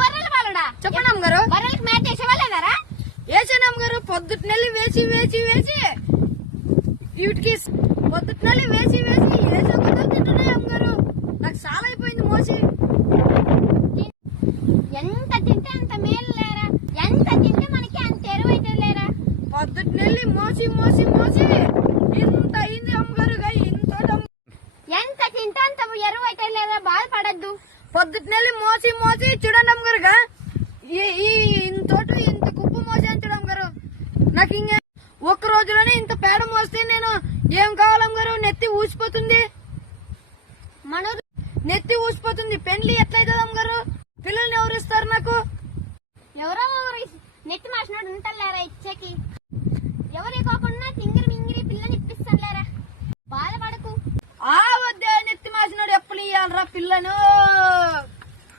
బర్రెలు వాళ్ళడా చెప్పండి అమ్మగారు. బర్రెలకు మేత వేసేవాళ్ళేనారా? వేసాను అమ్మగారు. పొద్దుట్నెల్లి వేసి వేసి వేసి వీటికి పొద్దుట్నెల్లి వేసి వేసి వేసే కొద్ది తింటున్నాయి అమ్మగారు. నాకు చాలా అయిపోయింది మోసి. ఎంత తింటే అంత మేలు లేరా? ఎంత తింటే మనకి అంత ఎరువు అయితే లేరా? పొద్దుట్నెల్లి మోసి మోసి మోసి ఇంత అయింది అమ్మగారు. ఇంత ఎంత తింటే అంత ఎరువు అయితే లేరా? బాధపడద్దు. పొద్దుట్నెల్లి మోసి మోసి చూడండి అమ్మగారుగా ఇంత కుప్ప మోసి అని చూడమ్మ గారు. నాకు ఇంకా ఒక్క రోజులోనే ఇంత పేడ మోస్తే నేను ఏం కావాలమ్మగారు? నెత్తి ఊసిపోతుంది. నెత్తి ఊసిపోతుంది. పెళ్లి ఎట్లయితుంది అమ్మగారు? పిల్లల్ని ఎవరు ఇస్తారు నాకు? ఎవరో నెత్తి మాసినాడు ఉంటారా ఇచ్చేకి? ఎవరు కాకుండా తింగిరి మింగిరి పిల్లని ఇప్పిస్తాను లేరా? బాధపడకు. ఆ వద్దే నెత్తి మాసినాడు ఎప్పుడు ఇయ్యాలరా పిల్లను?